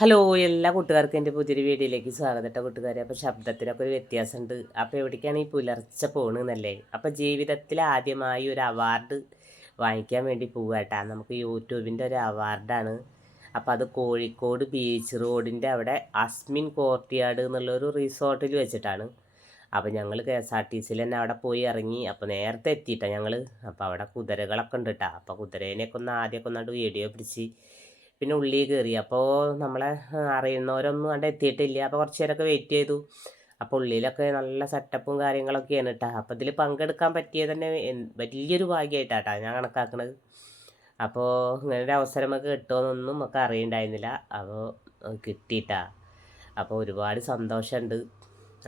Hello എല്ലാ കൂട്ടുകാർക്കും എന്റെ പുതിയൊരു വീഡിയോയിലേക്ക് സ്വാഗതം കേട്ടോ കൂട്ടുകാരെ. അപ്പോൾ ശബ്ദത്തിനൊക്കെ ഒരു വ്യത്യാസമുണ്ട്. അപ്പോൾ എവിടേക്കാണ് ഈ പുലർച്ചെ പോകണമെന്നല്ലേ അപ്പോൾ ജീവിതത്തിൽ ആദ്യമായി ഒരു അവാർഡ് വാങ്ങിക്കാൻ വേണ്ടി പോവാട്ടാ നമുക്ക് യൂട്യൂബിന്റെ ഒരു അവാർഡാണ് അപ്പോൾ അത് കോഴിക്കോട് ബീച്ച് റോഡിന്റെ അവിടെ അസ്മിൻ കോർട്ടിയാട് എന്നുള്ളൊരു റിസോർട്ടിൽ വെച്ചിട്ടാണ്. അപ്പോൾ ഞങ്ങൾ കെ എസ് ആർ ടി സിയിൽ തന്നെ അവിടെ പോയി ഇറങ്ങി. അപ്പോൾ നേരത്തെ എത്തിയിട്ടാണ് ഞങ്ങൾ അപ്പോൾ അവിടെ കുതിരകളൊക്കെ ഉണ്ട് കേട്ടോ. അപ്പോൾ കുതിരേനെയൊക്കെ ഒന്ന് ആദ്യമൊക്കെ ഒന്നാണ്ട് വീഡിയോ പിടിച്ച് പിന്നെ ഉള്ളിൽ കയറി. അപ്പോൾ നമ്മളെ അറിയുന്നവരൊന്നും അവിടെ എത്തിയിട്ടില്ല. അപ്പോൾ കുറച്ച് നേരമൊക്കെ വെയിറ്റ് ചെയ്തു. അപ്പോൾ ഉള്ളിലൊക്കെ നല്ല സെറ്റപ്പും കാര്യങ്ങളൊക്കെയാണ് കേട്ടോ അപ്പോൾ ഇതിൽ പങ്കെടുക്കാൻ പറ്റിയത് തന്നെ വലിയൊരു ഭാഗ്യമായിട്ടാട്ടോ ഞാൻ കണക്കാക്കുന്നത് അപ്പോൾ ഇങ്ങനെ ഒരു അവസരമൊക്കെ കിട്ടുമെന്നൊന്നും നമുക്ക് അറിയണ്ടായിരുന്നില്ല. അപ്പോൾ കിട്ടിയിട്ടാ. അപ്പോൾ ഒരുപാട് സന്തോഷമുണ്ട്.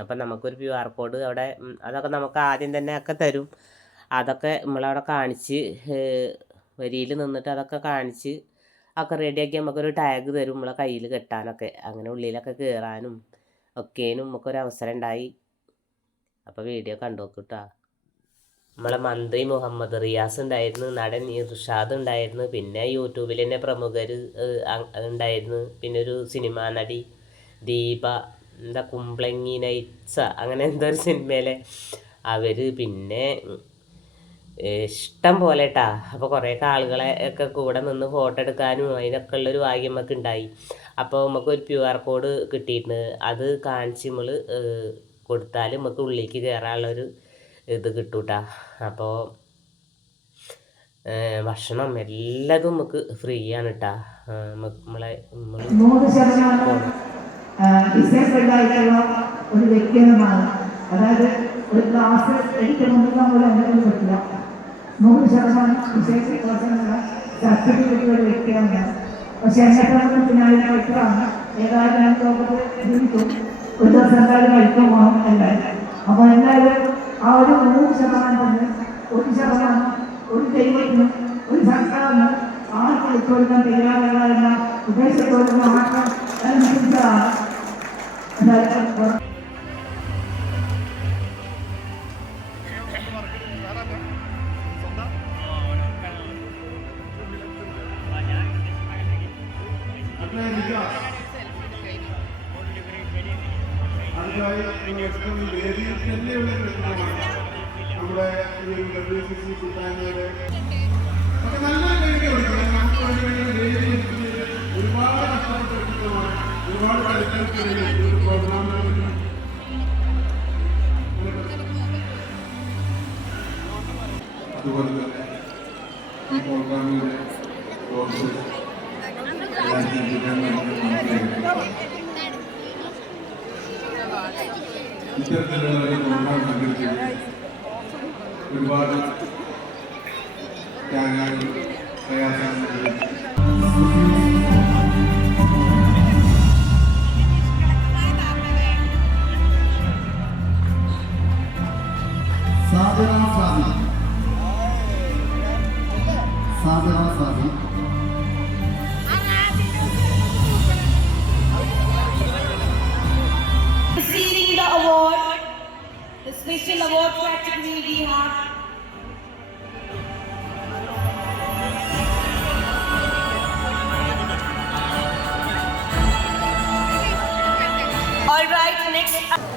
അപ്പം നമുക്കൊരു ക്യു ആർ കോഡ് അവിടെ അതൊക്കെ നമുക്ക് ആദ്യം തന്നെ ഒക്കെ തരും. അതൊക്കെ നമ്മളവിടെ കാണിച്ച് വരിയിൽ നിന്നിട്ട് അതൊക്കെ കാണിച്ച് ഒക്കെ റെഡിയാക്കി നമുക്കൊരു ടാഗ് തരും നമ്മളെ കയ്യിൽ കെട്ടാനൊക്കെ. അങ്ങനെ ഉള്ളിലൊക്കെ കയറാനും ഒക്കേനും നമുക്കൊരു അവസരം ഉണ്ടായി അപ്പോൾ വീഡിയോ കണ്ടു നോക്കൂട്ടാ നമ്മളെ മന്ത്രി മുഹമ്മദ് റിയാസ് ഉണ്ടായിരുന്നു നടൻ ഇർഷാദ് ഉണ്ടായിരുന്നു പിന്നെ യൂട്യൂബിൽ തന്നെ പ്രമുഖർ ഉണ്ടായിരുന്നു പിന്നെ ഒരു സിനിമാ നടി ദീപ എന്താ കുംബ്ലങ്ങി നൈറ്റ്സ അങ്ങനെ എന്തോ ഒരു സിനിമയിലെ അവർ പിന്നെ ഇഷ്ടം പോലെ കേട്ടാ അപ്പോൾ കുറേയൊക്കെ ആളുകളെ ഒക്കെ കൂടെ നിന്ന് ഫോട്ടോ എടുക്കാനും അതിനൊക്കെ ഉള്ളൊരു ഭാഗ്യം നമുക്ക് ഉണ്ടായി അപ്പോൾ നമുക്ക് ഒരു ക്യു ആർ കോഡ് കിട്ടിയിട്ടുണ്ട്. അത് കാണിച്ച് നമ്മൾ കൊടുത്താൽ നമുക്ക് ഉള്ളിലേക്ക് കയറാനുള്ളൊരു ഇത് കിട്ടൂട്ടാ. അപ്പോൾ ഭക്ഷണം എല്ലാതും നമുക്ക് ഫ്രീ ആണ് കേട്ടാ നമ്മളെ നമ്മൾ ഒരു അതായത് ഒരു ക്ലാസ് എടുക്കണമെന്ന് നമ്മൾ എന്തെങ്കിലും പറ്റില്ല. നൂറ് ശതമാനം വിശേഷ പേഴ്സണുള്ള സർട്ടിഫിക്കറ്റ് ഒരു വ്യക്തിയാണ് പക്ഷെ എന്നെ പിന്നാലെ വൈകിട്ടാണ് ഏതായാലും ഞാൻ ലോകത്ത് ജീവിച്ചു ഒരു ദിവസം എന്തായാലും കഴിക്കാൻ പോകണം എല്ലാവരും അപ്പോൾ എന്തായാലും ആ ഒരു നൂറ് ശതമാനം തന്നെ ഒരു ശതമാനം ഒരു ദൈവത്തിനും ഒരു സർക്കാരിനും ആർക്ക് വിട്ടുകൊടുക്കാൻ തയ്യാറുള്ള എന്ന ഉദ്ദേശത്തോട് മാത്രം ഒരുപാട് കഷ്ടപ്പെട്ട വ്യക്തിത്വമാണ് ഒരുപാട് കളികൾക്കിടയിൽ ഈ ഒരു പ്രോഗ്രാം അതുപോലെ തന്നെ ഈ പ്രോഗ്രാമിന്റെ കോഴ്സ് ഇത്തരത്തിലുള്ള പ്രോഗ്രാം സംഘടിപ്പിച്ച് ഒരുപാട് ത്യാഗങ്ങൾ പ്രയാസങ്ങൾ All right, next.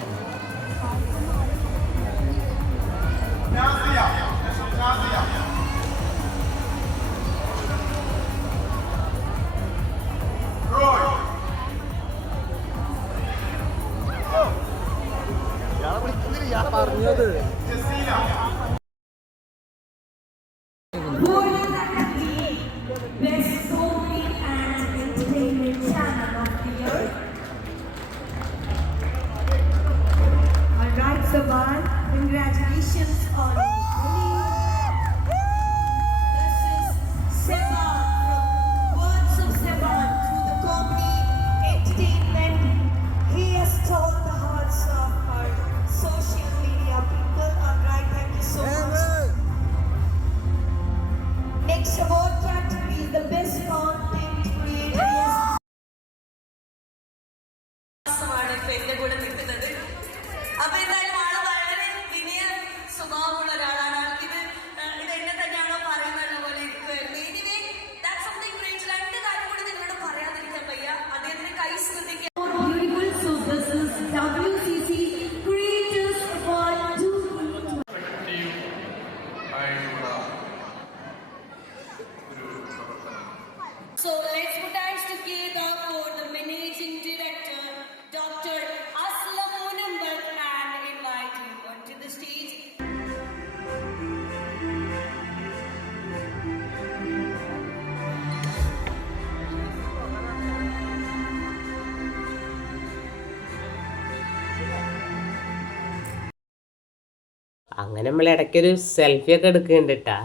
Best അങ്ങനെ നമ്മൾ ഇടയ്ക്കൊരു സെൽഫി ഒക്കെ എടുക്കുന്നുണ്ട് കേട്ടാ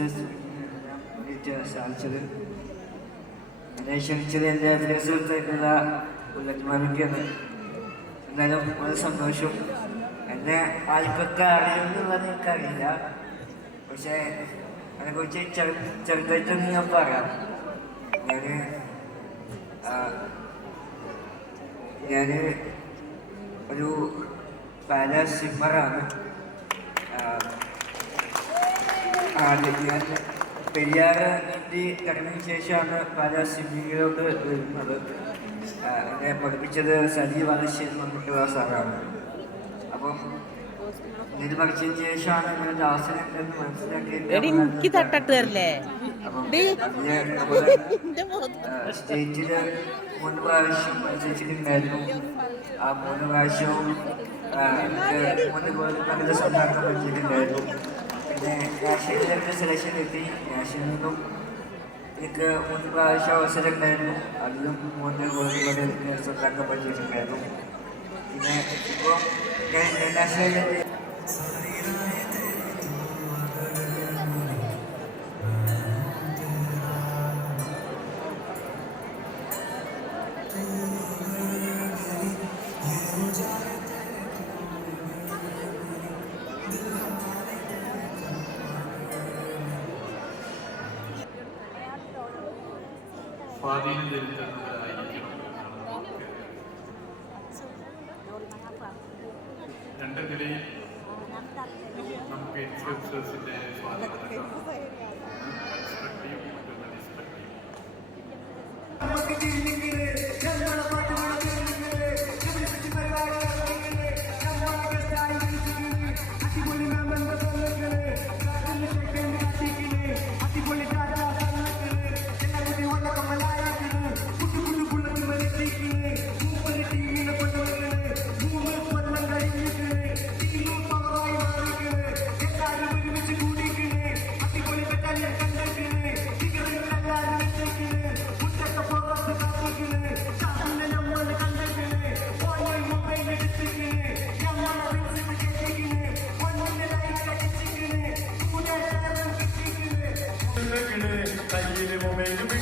സക്സസ് സാധിച്ചത്. എന്നെ ക്ഷണിച്ചത് എന്റെ പ്രിയ സുഹൃത്തായിട്ടുള്ള ഉല്ലജ്മാനൊക്കെയാണ് എന്നാലും വളരെ സന്തോഷം. എന്നെ ആർക്കൊക്കെ അറിയുമെന്നുള്ളത് എനിക്കറിയില്ല. പക്ഷേ അതിനെക്കുറിച്ച് ചെറു ചെറുതായിട്ടൊന്ന് ഞാൻ പറയാം. ഞാൻ ഞാൻ ഒരു പാല നീന്തി കടന്നതിന് ശേഷമാണ് പല സിനിമയിലോട്ട് വരുന്നത്. എന്നെ പഠിപ്പിച്ചത് സജീവ് ആലശ്ശേരി വന്നിട്ടുള്ള സാറാണ്. അപ്പം നീതി പഠിച്ചതിന് ശേഷമാണ് ഇങ്ങനെ ഒരു അവസരം തട്ടട്ട് തരില്ലേ നമ്മൾ സ്റ്റേറ്റിൽ മൂന്ന് പ്രാവശ്യം മത്സരിച്ചിട്ടുണ്ടായിരുന്നു. ആ മൂന്ന് പ്രാവശ്യവും മൂന്ന് ഗോൾഡ് മെഡൽ സ്വന്തമാക്കാൻ പറ്റിയിട്ടുണ്ടായിരുന്നു. പിന്നെ നാഷണലിലേക്ക് സെലക്ഷൻ കിട്ടി. നാഷണലിൽ നിന്നും എനിക്ക് മൂന്ന് പ്രാവശ്യം അവസരം ഉണ്ടായിരുന്നു അതിലും മൂന്ന് എനിക്ക് സ്വന്തമാക്കാൻ പറ്റിയിട്ടുണ്ടായിരുന്നു. പിന്നെ ഇപ്പോൾ ഞാൻ ഇന്റർനാഷണലിൽ സ്വാധീനം ചെലുത്തുന്നതായിരിക്കണം രണ്ട് നിലയിൽ നമുക്ക് ഇൻഫ്ലുവൻസേഴ്സിന്റെ സ്വാധീനത്തെ made me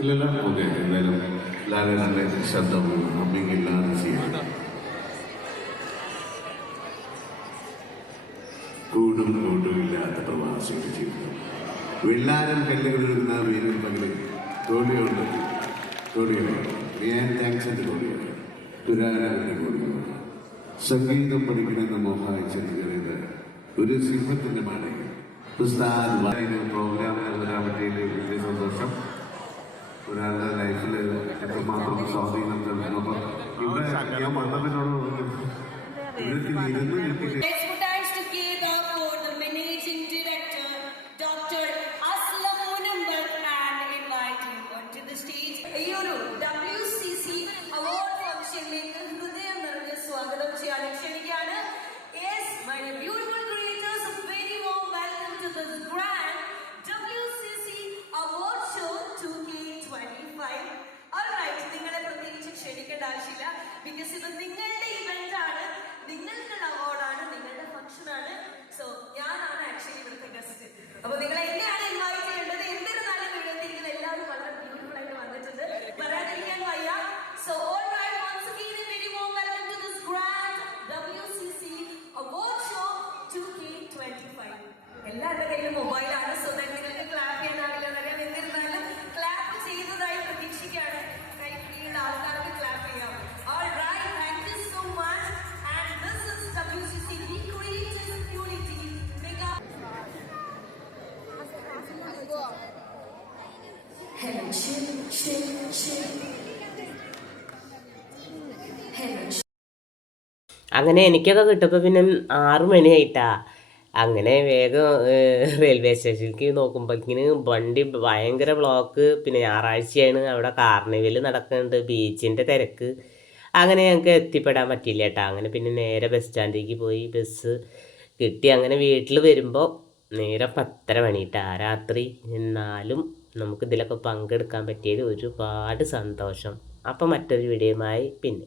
ഇല്ലല്ലോ ഓക്കെ എന്തായാലും ലാലേട്ടന്റെ ശബ്ദവും അമ്മിങ് ഇല്ലാതെ കൂടും കൂടും ഇല്ലാത്ത പ്രവാസിയുടെ ജീവിതം വെള്ളാരം കല്ലുകളിരുന്ന വീരൻ പകലിൽ തോണിയുണ്ട് തോണിയുടെ ഞാൻ താങ്ക്സ് തോണിയുടെ തുരാനാവിന്റെ തോണിയുടെ സംഗീതം പഠിക്കണമെന്ന് മോഹായിച്ചത് ഒരു സിംഹത്തിന്റെ മാളിക ഉസ്താദ് അങ്ങനെ എനിക്കൊക്കെ കിട്ടപ്പോൾ പിന്നെ ആറു മണിയായിട്ടാ. അങ്ങനെ വേഗം റെയിൽവേ സ്റ്റേഷനിലേക്ക് നോക്കുമ്പോഴേക്കിന് വണ്ടി ഭയങ്കര ബ്ലോക്ക് പിന്നെ ഞായറാഴ്ചയാണ്. അവിടെ കാർണിവൽ നടക്കുന്നുണ്ട് ബീച്ചിന്റെ തിരക്ക്. അങ്ങനെ ഞങ്ങൾക്ക് എത്തിപ്പെടാൻ പറ്റിയില്ല കേട്ടോ. അങ്ങനെ പിന്നെ നേരെ ബസ് സ്റ്റാൻഡിലേക്ക് പോയി. ബസ് കിട്ടി. അങ്ങനെ വീട്ടിൽ വരുമ്പോൾ നേരെ പത്തര മണിയിട്ടാ രാത്രി എന്നാലും നമുക്ക് ഇതിലൊക്കെ പങ്കെടുക്കാൻ പറ്റിയതിൽ ഒരുപാട് സന്തോഷം. അപ്പം മറ്റൊരു വീഡിയോയുമായി പിന്നെ